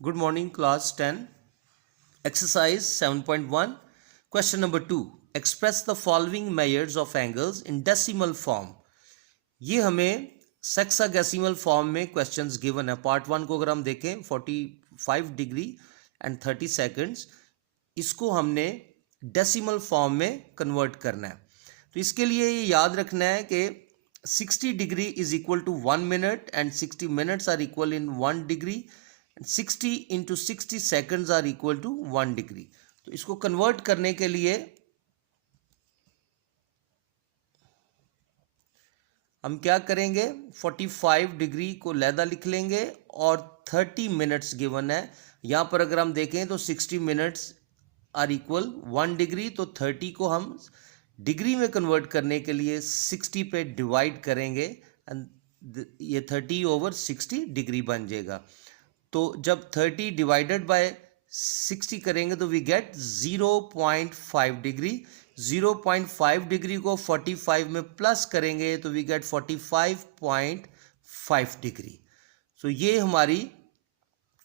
Good morning, class 10. Exercise 7.1. Question number 2. Express the following measures of angles in decimal form. ये हमें सेक्सागेसिमल form में questions given है. Part 1 को अगर हम देखें 45 डिग्री एंड 30 सेकंड्स, इसको हमने डेसिमल फॉर्म में कन्वर्ट करना है. तो इसके लिए ये याद रखना है कि 60 degree is equal to 1 minute and 60 minutes are equal in 1 degree and 60 into 60 seconds are equal to 1 degree. तो इसको कन्वर्ट करने के लिए हम क्या करेंगे, 45 डिग्री को लैदा लिख लेंगे और 30 मिनट्स गिवन है. यहाँ पर अगर हम देखें तो 60 मिनट्स आर इक्वल 1 डिग्री, तो 30 को हम डिग्री में कन्वर्ट करने के लिए 60 पे डिवाइड करेंगे एंड ये 30 ओवर 60 डिग्री बन जाएगा. तो जब 30 डिवाइडेड बाय 60 करेंगे तो वी गेट 0.5 डिग्री. 0.5 डिग्री को 45 में प्लस करेंगे तो वी गेट 45.5 डिग्री. सो ये हमारी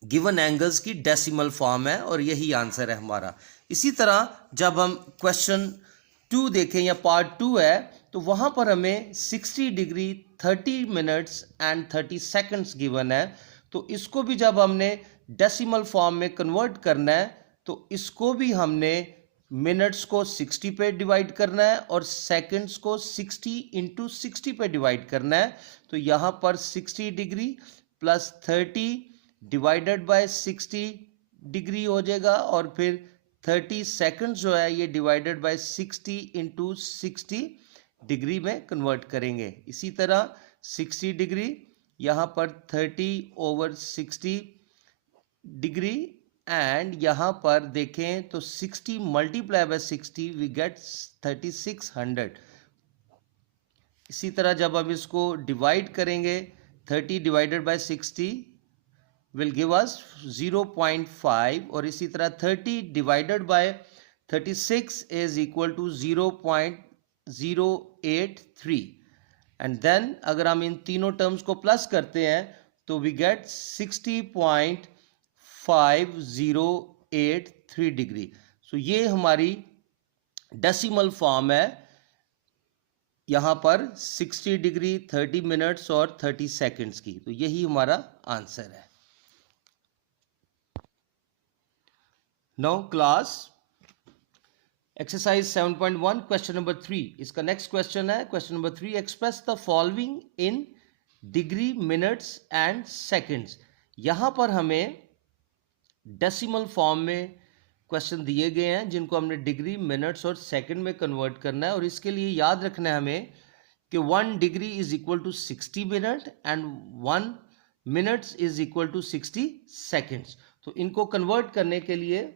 गिवन एंगल्स की डेसिमल फॉर्म है और यही आंसर है हमारा. इसी तरह जब हम क्वेश्चन 2 देखें या पार्ट 2 है तो वहाँ पर हमें 60 degree 30 minutes and 30 seconds given है. तो इसको भी जब हमने डेसिमल फॉर्म में कन्वर्ट करना है तो इसको भी हमने मिनट्स को 60 पे डिवाइड करना है और सेकंड्स को 60 इंटू 60 पे डिवाइड करना है. तो यहाँ पर 60 degree plus 30 divided by 60 degree हो जाएगा और फिर 30 सेकंड्स जो है ये डिवाइडेड बाय 60 इंटू 60 डिग्री में कन्वर्ट करेंगे. इसी तरह 60 डिग्री यहाँ पर 30 ओवर 60 डिग्री एंड यहाँ पर देखें तो 60 मल्टीप्लाई बाय 60 वी गेट 3600. इसी तरह जब हम इसको डिवाइड करेंगे 30 divided by 60 will give us 0.5 और इसी तरह 30 divided by 36 is equal to 0.083 and then अगर हम इन तीनों टर्म्स को प्लस करते हैं तो वी गेट 60.5083 डिग्री. सो ये हमारी डेसिमल फॉर्म है यहाँ पर 60 डिग्री 30 मिनट्स और 30 सेकंड्स की. तो यही हमारा आंसर है. Now class exercise 7.1 question number 3. इसका नेक्स्ट क्वेश्चन है question number 3. Express the following in degree minutes and seconds. यहाँ पर हमें डेसिमल फॉर्म में क्वेश्चन दिए गए हैं जिनको हमने डिग्री मिनट्स और सेकंड में कन्वर्ट करना है. और इसके लिए याद रखना है हमें कि 1 degree is equal to 60 minute and 1 minutes is equal to 60 seconds. तो इनको कन्वर्ट करने के लिए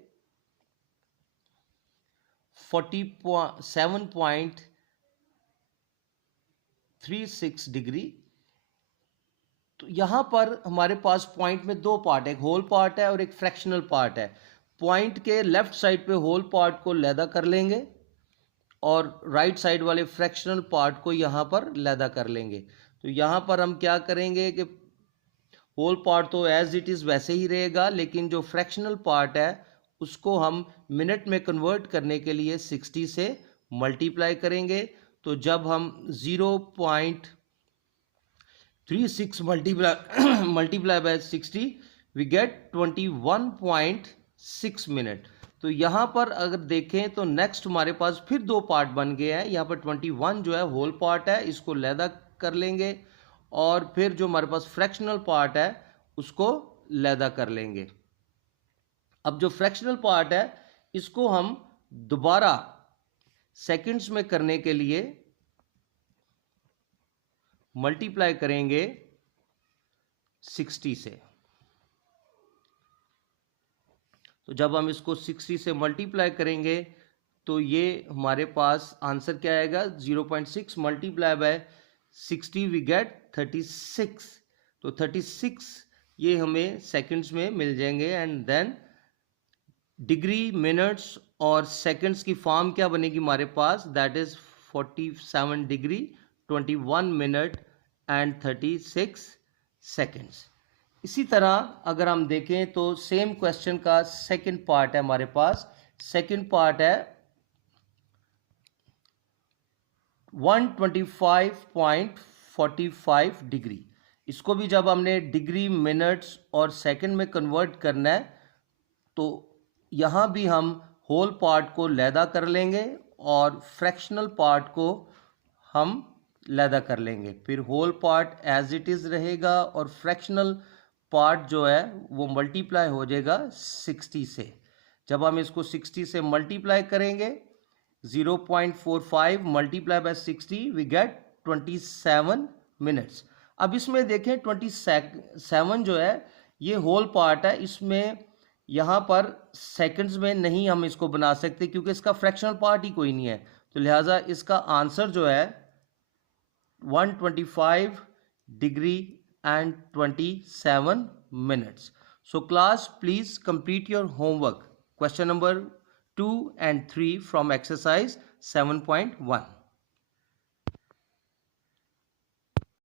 47.36 डिग्री. तो यहाँ पर हमारे पास पॉइंट में दो पार्ट है, एक होल पार्ट है और एक फ्रैक्शनल पार्ट है. पॉइंट के लेफ्ट साइड पे होल पार्ट को लैदा कर लेंगे और राइट साइड वाले फ्रैक्शनल पार्ट को यहाँ पर लैदा कर लेंगे. तो यहाँ पर हम क्या करेंगे कि होल पार्ट तो एज इट इज़ वैसे ही रहेगा, लेकिन जो फ्रैक्शनल पार्ट है उसको हम मिनट में कन्वर्ट करने के लिए 60 से मल्टीप्लाई करेंगे. तो जब हम 0.36 multiply by 60 we get 21.6 minute. तो यहाँ पर अगर देखें तो नेक्स्ट हमारे पास फिर दो पार्ट बन गए हैं. यहाँ पर 21 जो है होल पार्ट है, इसको लैदा कर लेंगे और फिर जो हमारे पास फ्रैक्शनल पार्ट है उसको लैदा कर लेंगे. अब जो फ्रैक्शनल पार्ट है इसको हम दोबारा सेकंड्स में करने के लिए मल्टीप्लाई करेंगे 60 से. तो जब हम इसको 60 से मल्टीप्लाई करेंगे तो ये हमारे पास आंसर क्या आएगा, 0.6 मल्टीप्लाई बाय 60 वी गेट 36. तो 36 ये हमें सेकंड्स में मिल जाएंगे एंड देन डिग्री मिनट्स और सेकंड्स की फॉर्म क्या बनेगी हमारे पास, that is 47 degree 21 minute and 36 seconds. इसी तरह अगर हम देखें तो सेम क्वेश्चन का सेकंड पार्ट है हमारे पास। सेकंड पार्ट है 125.45 डिग्री। इसको भी जब हमने डिग्री, मिनट्स और सेकंड में कन्वर्ट करना है तो यहाँ भी हम होल पार्ट को लैदा कर लेंगे और फ्रैक्शनल पार्ट को हम लैदा कर लेंगे। फिर whole part as it is रहेगा और फ्रैक्शनल पार्ट जो है वो मल्टीप्लाई हो जाएगा 60 से। जब हम इसको 60 से मल्टीप्लाई करेंगे 0.45 multiply by 60 we get 27 minutes. अब इसमें देखें 27 जो है ये होल पार्ट है, इसमें यहाँ पर सेकंड्स में नहीं हम इसको बना सकते क्योंकि इसका फ्रैक्शनल पार्ट ही कोई नहीं है, तो लिहाजा इसका आंसर जो है 125 degree and 27 minutes. So class, please complete your homework. Question number 2 and 3 from exercise 7.1.